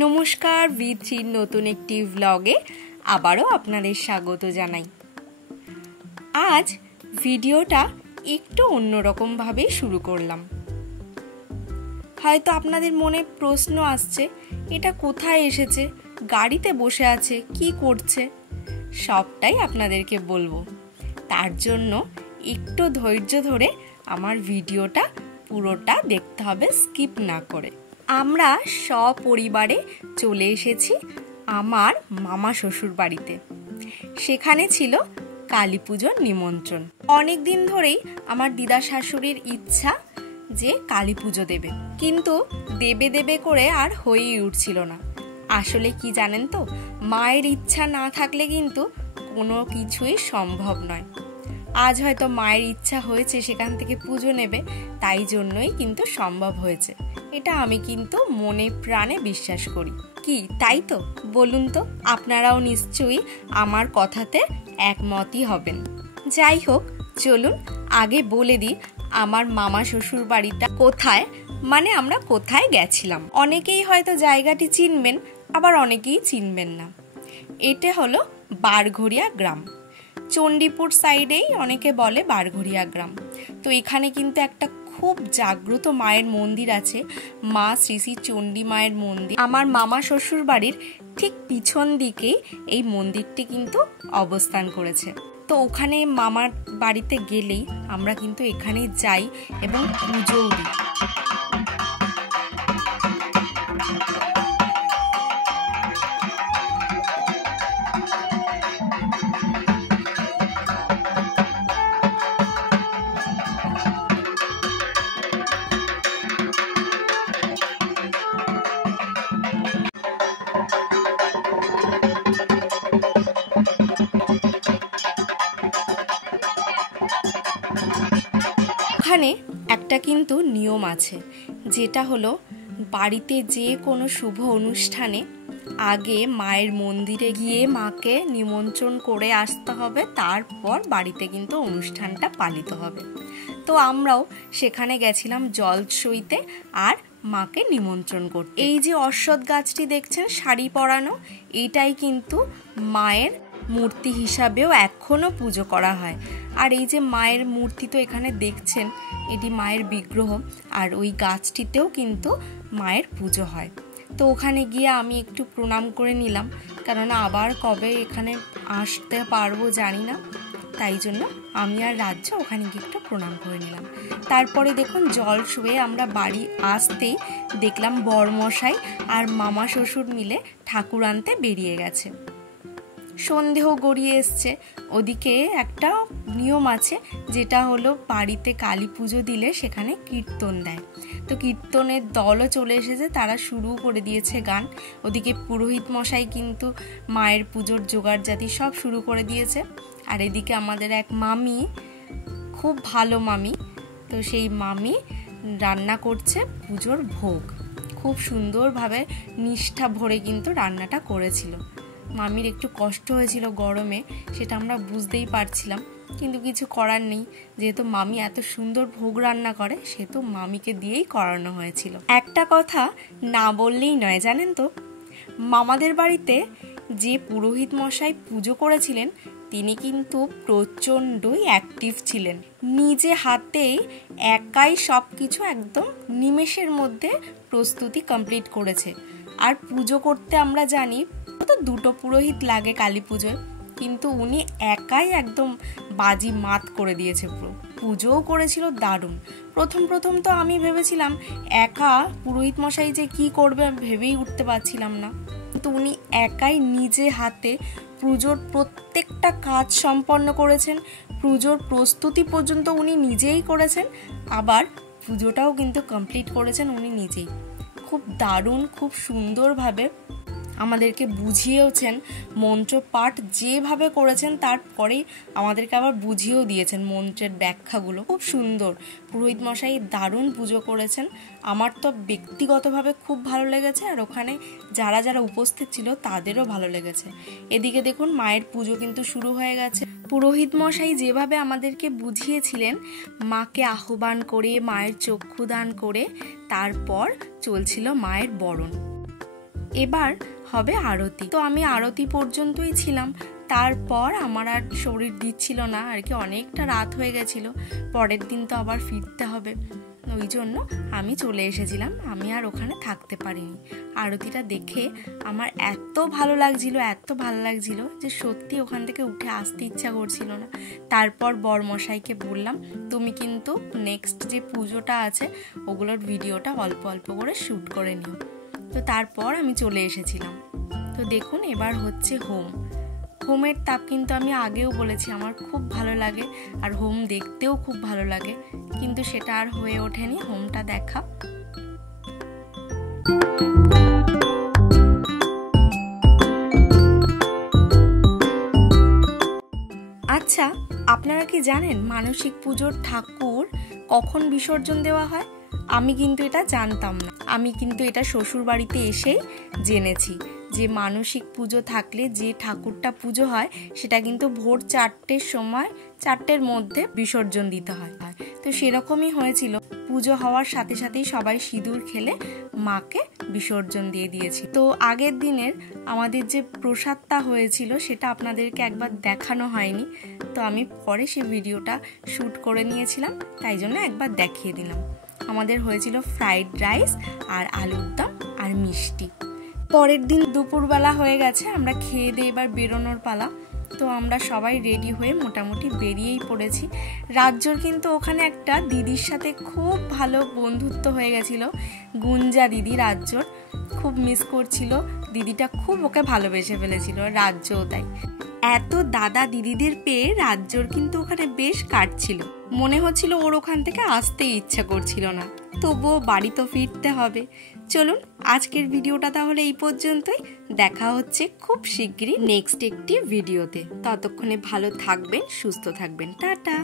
নমস্কার, V3 নতুন একটি ব্লগে আবারও আপনাদের স্বাগত জানাই। আজ ভিডিওটা একটু অন্যরকম ভাবে শুরু করলাম। হয়তো আপনাদের মনে প্রশ্ন আসছে, এটা কোথায় এসেছে, গাড়িতে বসে আছে, কি করছে? সবটাই আপনাদেরকে বলবো। তার জন্য একটু ধৈর্য ধরে আমার ভিডিওটা পুরোটা দেখতে হবে, স্কিপ না করে। আমরা সপরিবারে চলে এসেছি আমার মামা শ্বশুর বাড়িতে। সেখানে ছিল কালী পুজোর নিমন্ত্রণ। অনেক দিন ধরেই আমার দিদা শাশুড়ির ইচ্ছা যে কালী পুজো দেবে, কিন্তু দেবে দেবে করে আর হয়েই উঠছিল না। আসলে কি জানেন তো, মায়ের ইচ্ছা না থাকলে কিন্তু কোনো কিছুই সম্ভব নয়। আজ হয়তো মায়ের ইচ্ছা হয়েছে সেখান থেকে পুজো নেবে, তাই জন্যই কিন্তু সম্ভব হয়েছে। এটা আমি কিন্তু মনে প্রাণে বিশ্বাস করি। কি তাই তো? বলুন তো, আপনারাও নিশ্চয়ই আমার কথাতে একমতই হবেন। যাই হোক, চলুন আগে বলে দিই আমার মামা শ্বশুর বাড়িটা কোথায়, মানে আমরা কোথায় গেছিলাম। অনেকেই হয়তো জায়গাটি চিনবেন, আবার অনেকেই চিনবেন না। এটা হলো বারঘড়িয়া গ্রাম। চণ্ডীপুর সাইডেই অনেকে বলে বারঘড়িয়া গ্রাম। তো এখানে কিন্তু একটা খুব জাগ্রত মায়ের মন্দির আছে, মা শ্রী শ্রী চণ্ডী মায়ের মন্দির। আমার মামা শ্বশুর বাড়ির ঠিক পিছন দিকেই এই মন্দিরটি কিন্তু অবস্থান করেছে। তো ওখানে মামার বাড়িতে গেলেই আমরা কিন্তু এখানে যাই এবং পুজোও দিই। এখানে একটা কিন্তু নিয়ম আছে, যেটা হলো বাড়িতে যে কোনো শুভ অনুষ্ঠানে আগে মায়ের মন্দিরে গিয়ে মাকে নিমন্ত্রণ করে আসতে হবে, তারপর বাড়িতে কিন্তু অনুষ্ঠানটা পালিত হবে। তো আমরাও সেখানে গেছিলাম জল সইতে আর মাকে নিমন্ত্রণ করতে। এই যে অশ্বত্থ গাছটি দেখছেন শাড়ি পরানো, এইটাই কিন্তু মায়ের মূর্তি হিসাবেও এখনো পুজো করা হয়। আর এই যে মায়ের মূর্তি তো এখানে দেখছেন, এটি মায়ের বিগ্রহ, আর ওই গাছটিতেও কিন্তু মায়ের পুজো হয়। তো ওখানে গিয়ে আমি একটু প্রণাম করে নিলাম, কেননা আবার কবে এখানে আসতে পারবো জানি না, তাই জন্য আমি আর রাজ্য ওখানে গিয়ে একটু প্রণাম করে নিলাম। তারপরে দেখুন জল শুয়ে আমরা বাড়ি আসতেই দেখলাম বরমশাই আর মামা শ্বশুর মিলে ঠাকুর আনতে বেরিয়ে গেছে। সন্ধেও গড়িয়ে এসছে। ওদিকে একটা নিয়ম আছে, যেটা হলো বাড়িতে কালী পুজো দিলে সেখানে কীর্তন দেয়। তো কীর্তনের দলও চলে এসেছে, তারা শুরু করে দিয়েছে গান। ওদিকে পুরোহিত মশাই কিন্তু মায়ের পুজোর জোগাড় জাতি সব শুরু করে দিয়েছে। আর এদিকে আমাদের এক মামি, খুব ভালো মামি, তো সেই মামি রান্না করছে পুজোর ভোগ। খুব সুন্দরভাবে নিষ্ঠা ভরে কিন্তু রান্নাটা করেছিল। মামির একটু কষ্ট হয়েছিল গরমে, সেটা আমরা বুঝতেই পারছিলাম, কিন্তু কিছু করার নেই। যেহেতু মামি এত সুন্দর ভোগ রান্না করে, সেহেতু মামিকে দিয়েই করানো হয়েছিল। একটা কথা না বললেই নয়, জানেন তো, মামাদের বাড়িতে যে পুরোহিত মশাই পুজো করেছিলেন, তিনি কিন্তু প্রচণ্ডই অ্যাক্টিভ ছিলেন। নিজে হাতেই একাই সব কিছু একদম নিমেষের মধ্যে প্রস্তুতি কমপ্লিট করেছে। আর পুজো করতে আমরা জানি তো দুটো পুরোহিত লাগে কালী পুজোয়, কিন্তু উনি একাই একদম বাজি মাত করে দিয়েছে। পুজোও করেছিল দারুণ। প্রথম তো আমি ভেবেছিলাম একা পুরোহিত মশাই যে কি করবে ভেবেই উঠতে পারছিলাম না, কিন্তু উনি একাই নিজে হাতে পুজোর প্রত্যেকটা কাজ সম্পন্ন করেছেন। পুজোর প্রস্তুতি পর্যন্ত উনি নিজেই করেছেন, আবার পুজোটাও কিন্তু কমপ্লিট করেছেন উনি নিজেই। খুব দারুণ, খুব সুন্দরভাবে আমাদেরকে বুঝিয়েওছেন। মন্ত্র পাঠ যেভাবে করেছেন, তারপরেই আমাদেরকে আবার বুঝিয়েও দিয়েছেন মন্ত্রের ব্যাখ্যাগুলো। খুব সুন্দর, পুরোহিত মশাই দারুণ পুজো করেছেন। আমার তো ব্যক্তিগতভাবে খুব ভালো লেগেছে, আর ওখানে যারা যারা উপস্থিত ছিল তাদেরও ভালো লেগেছে। এদিকে দেখুন মায়ের পুজো কিন্তু শুরু হয়ে গেছে। পুরোহিত মশাই যেভাবে আমাদেরকে বুঝিয়েছিলেন, মাকে আহ্বান করে মায়ের চক্ষুদান করে তারপর চলছিল মায়ের বরণ। এবার হবে আরতি। তো আমি আরতি পর্যন্তই ছিলাম, তারপর আমার আর শরীর দিচ্ছিল না আর কি, অনেকটা রাত হয়ে গেছিল, পরের দিন তো আবার ফিরতে হবে, ওই জন্য আমি চলে এসেছিলাম। আমি আর ওখানে থাকতে পারিনি। আরতিটা দেখে আমার এত ভালো লাগছিল যে সত্যি ওখান থেকে উঠে আসতে ইচ্ছা করছিল না। তারপর বরমশাইকে বললাম, তুমি কিন্তু নেক্সট যে পুজোটা আছে ওগুলোর ভিডিওটা অল্প অল্প করে শ্যুট করে নিও। তো তারপর আমি চলে এসেছিলাম। তো দেখুন এবার হচ্ছে হোমের তাপ কিন্তু আমি আগেও বলেছি আমার খুব ভালো লাগে, আর হোম দেখতেও খুব ভালো লাগে, কিন্তু সেটা আর হয়ে ওঠেনি হোমটা দেখা। আচ্ছা, আপনারা কি জানেন মানসিক পুজোর ঠাকুর কখন বিসর্জন দেওয়া হয়? আমি কিন্তু এটা জানতাম না। আমি কিন্তু এটা শ্বশুর বাড়িতে এসেই জেনেছি যে মানসিক পুজো থাকলে যে ঠাকুরটা পুজো হয় সেটা কিন্তু ভোর 4টের সময়, 4টের মধ্যে বিসর্জন দিতে হয়। তো সেরকমই হয়েছিল, পুজো হওয়ার সাথে সাথেই সবাই সিঁদুর খেলে মাকে বিসর্জন দিয়ে দিয়েছি। তো আগের দিনের আমাদের যে প্রসাদটা হয়েছিল সেটা আপনাদেরকে একবার দেখানো হয়নি, তো আমি পরে সেই ভিডিওটা শ্যুট করে নিয়েছিলাম, তাই জন্য একবার দেখিয়ে দিলাম। আমাদের হয়েছিল ফ্রাইড রাইস আর আলুর দম আর মিষ্টি। পরের দিন দুপুরবেলা হয়ে গেছে, আমরা খেয়ে দিয়ে এবার বেরোনোর পালা। তো আমরা সবাই রেডি হয়ে মোটামুটি বেরিয়েই পড়েছি। রাজ্যর কিন্তু ওখানে একটা দিদির সাথে খুব ভালো বন্ধুত্ব হয়ে গেছিল, গুঞ্জা দিদি। রাজ্যর খুব মিস করছিল, দিদিটা খুব ওকে ভালোবেসে ফেলেছিল, রাজ্যও তাই। এত দাদা দিদিদের পেয়ে রাজ্যর কিন্তু ওখানে বেশ কাটছিল, মনে হচ্ছিল ওর ওখান থেকে আসতে ইচ্ছা করছিল না, তবুও বাড়ি তো ফিরতে হবে। চলুন আজকের ভিডিওটা তাহলে এই পর্যন্তই, দেখা হচ্ছে খুব শিগগিরই নেক্সট একটি ভিডিওতে। ততক্ষণে ভালো থাকবেন, সুস্থ থাকবেন, টাটা।